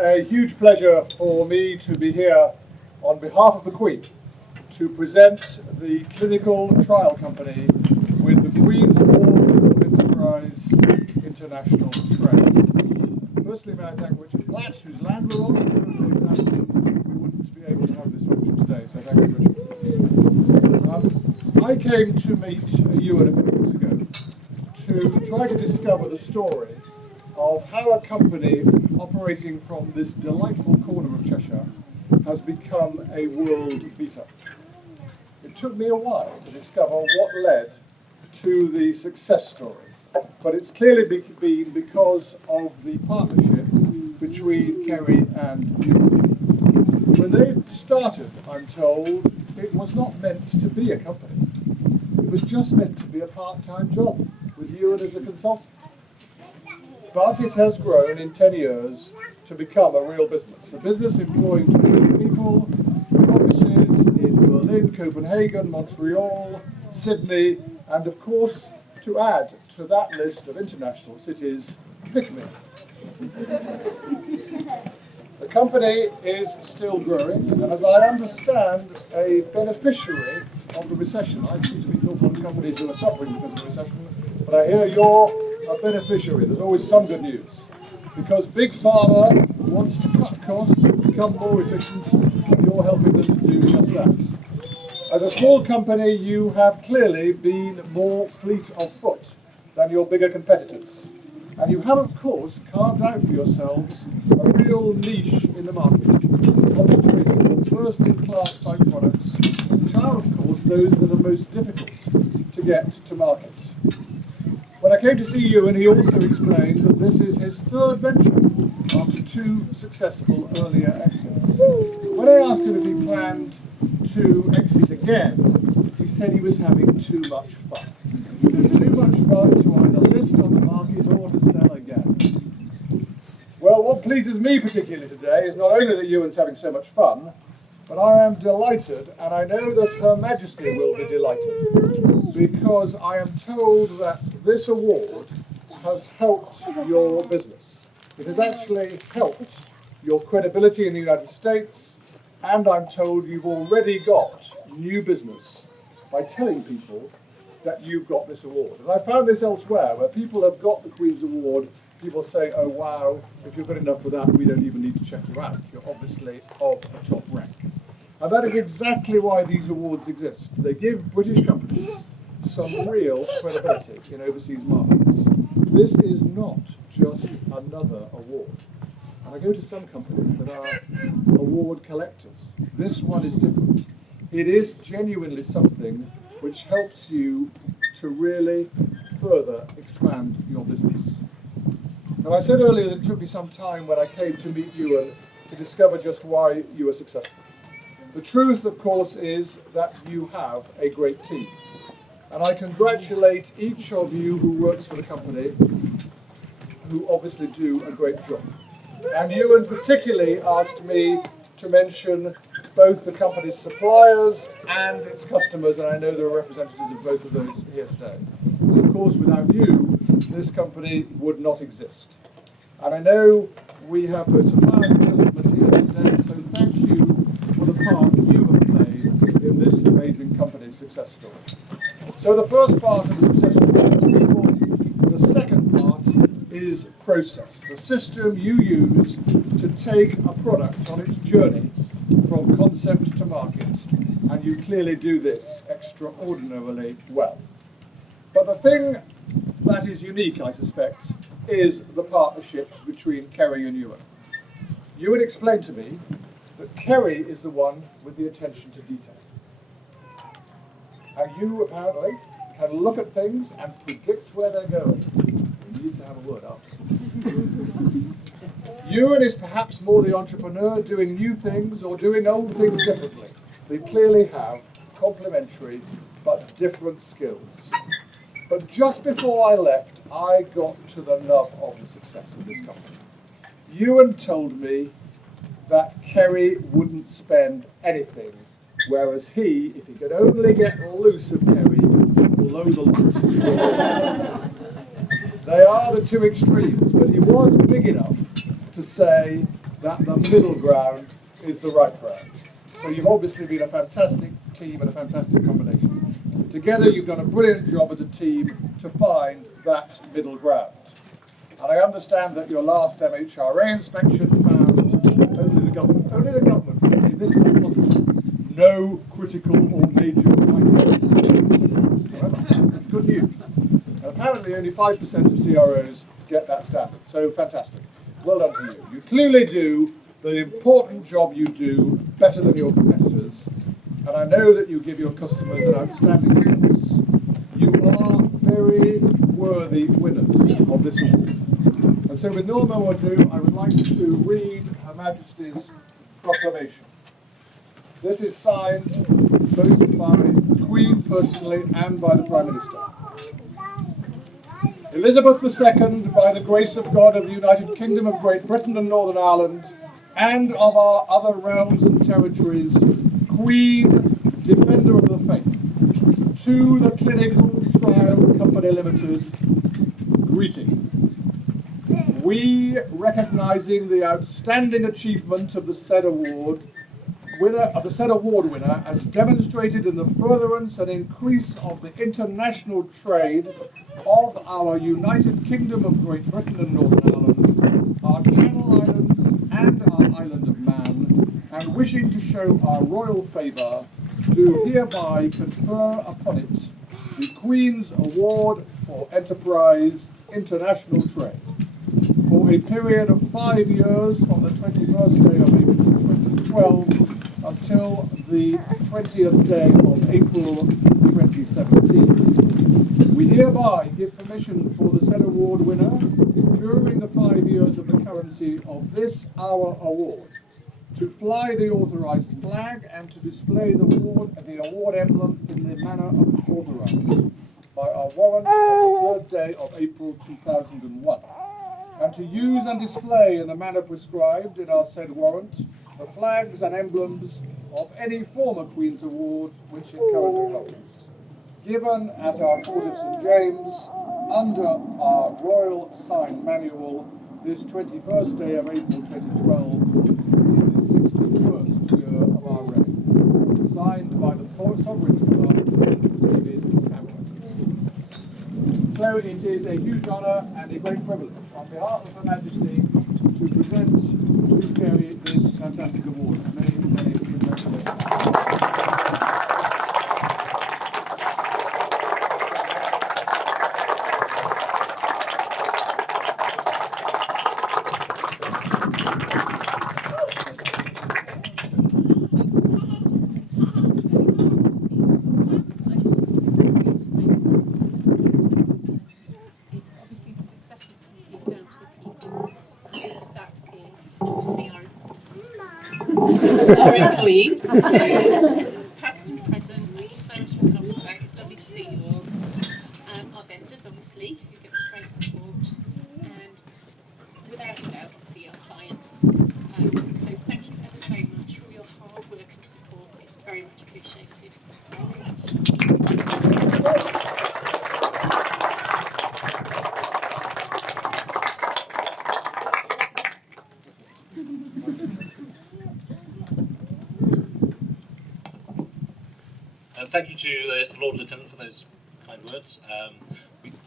a huge pleasure for me to be here on behalf of the Queen to present the clinical trial company with the Queen's Award of Enterprise International Trade. Firstly, may I thank Richard Platt, whose land we're on. Without him, we wouldn't be able to have this function today, so thank you, Richard. I came to meet Ewan a few weeks ago to try to discover the story of how a company operating from this delightful corner of Cheshire has become a world beater. It took me a while to discover what led to the success story, but it's clearly been because of the partnership between Kerry and Ewan. When they started, I'm told, it was not meant to be a company. It was just meant to be a part-time job with Ewan as a consultant. But it has grown in 10 years to become a real business. A business employing 20 people, offices in Berlin, Copenhagen, Montreal, Sydney, and of course, to add to that list of international cities, pick me. The company is still growing, and as I understand, a beneficiary of the recession. I seem to be talking on companies who are suffering because of the recession, but I hear you're a beneficiary. There's always some good news. Because Big Pharma wants to cut costs and become more efficient, and you're helping them to do just that. As a small company, you have clearly been more fleet of foot than your bigger competitors. And you have, of course, carved out for yourselves a real niche in the market, concentrating on first-in-class type products, which are, of course, those that are most difficult to get to market. When I came to see Ewan, he also explained that this is his third venture after two successful earlier exits. When I asked him if he planned to exit again, he said he was having too much fun. Too much fun to either list on the market or to sell again. Well, what pleases me particularly today is not only that Ewan's having so much fun, but I am delighted, and I know that Her Majesty will be delighted, because I am told that this award has helped your business. It has actually helped your credibility in the United States, and I'm told you've already got new business by telling people that you've got this award. And I found this elsewhere, where people have got the Queen's Award, people say, oh wow, if you're good enough for that, we don't even need to check you out. You're obviously of a top rank. And that is exactly why these awards exist. They give British companies some real credibility in overseas markets. This is not just another award. And I go to some companies that are award collectors. This one is different. It is genuinely something which helps you to really further expand your business. Now, I said earlier that it took me some time when I came to meet you to discover just why you were successful. The truth, of course, is that you have a great team. And I congratulate each of you who works for the company, who obviously do a great job. And Ewan particularly asked me to mention both the company's suppliers and its customers, and I know there are representatives of both of those here today. Because of course, without you, this company would not exist. And I know we have both suppliers and customers here today, so thank you for the part you have played in this amazing company's success story. So the first part of the success story is people. The second part is process, the system you use to take a product on its journey from concept to market, and you clearly do this extraordinarily well. But the thing that is unique, I suspect, is the partnership between Kerry and Ewan. Ewan explained to me that Kerry is the one with the attention to detail. And you apparently can look at things and predict where they're going. We need to have a word afterwards. Ewan is perhaps more the entrepreneur, doing new things or doing old things differently. They clearly have complementary but different skills. But just before I left, I got to the nub of the success of this company. Ewan told me that Kerry wouldn't spend anything, whereas he, if he could only get loose of Kerry, would blow the lot. They are the two extremes, but he was big enough to say, that the middle ground is the right ground. So you've obviously been a fantastic team and a fantastic combination. Together you've done a brilliant job as a team to find that middle ground. And I understand that your last MHRA inspection found only the government can say this is impossible. No critical or major items. However, that's good news. And apparently only 5% of CROs get that standard. So fantastic. Well done to you. You clearly do the important job you do better than your competitors. And I know that you give your customers an outstanding service. You are very worthy winners of this award. And so with no more ado, I would like to read Her Majesty's proclamation. This is signed both by the Queen personally and by the Prime Minister. Elizabeth II, by the grace of God of the United Kingdom of Great Britain and Northern Ireland, and of our other realms and territories, Queen, Defender of the Faith, to the Clinical Trial Company Limited, greeting. We, recognising the outstanding achievement of the said award winner, as demonstrated in the furtherance and increase of the international trade of our United Kingdom of Great Britain and Northern Ireland, our Channel Islands and our Island of Man, and wishing to show our royal favour, do hereby confer upon it the Queen's Award for Enterprise International Trade for a period of 5 years from the 21st day of April 2012 until the 20th day of April 2017. We hereby give permission for the said award winner during the 5 years of the currency of this our award to fly the authorised flag and to display the award emblem in the manner authorised by our warrant of the 3rd day of April 2001, and to use and display in the manner prescribed in our said warrant the flags and emblems of any former Queen's Award which it currently holds, given at our Court of St James under our Royal Sign Manual this 21st day of April 2012 in the 61st year of our reign. Signed by the Sovereign's Command, David Cameron. So it is a huge honour and a great privilege on behalf of Her Majesty to present to Kerry this fantastic award. Many congratulations. Our employees, past and present, thank you so much for coming back. It's lovely to see you all. Our vendors, obviously, who give us great support, and without a doubt, obviously, our clients. So thank you ever so much for your hard work and support. It's very much appreciated. Thank you to the Lord Lieutenant for those kind words.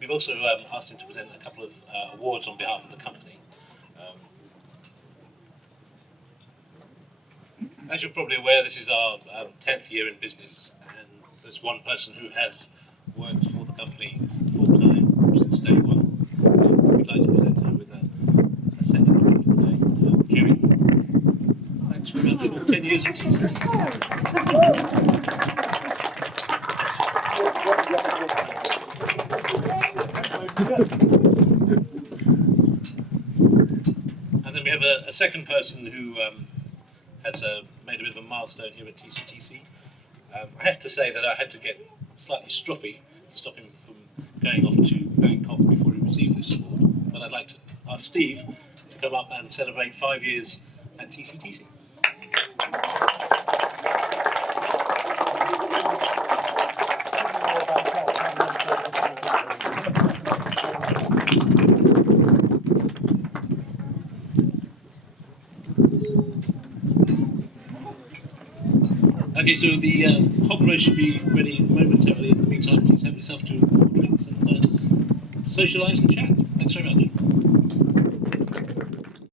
We've also asked him to present a couple of awards on behalf of the company. As you're probably aware, this is our 10th year in business, and there's one person who has worked for the company full-time since day one. We'd like to present her with a second award today. Kerry, thanks very much for 10 years of TCTC. And then we have a second person who has made a bit of a milestone here at TCTC. I have to say that I had to get slightly stroppy to stop him from going off to Bangkok before he received this award. But I'd like to ask Steve to come up and celebrate 5 years at TCTC. Okay, so the hog roast should be ready momentarily. In the meantime, please help yourself to drinks and socialise and chat. Thanks very much.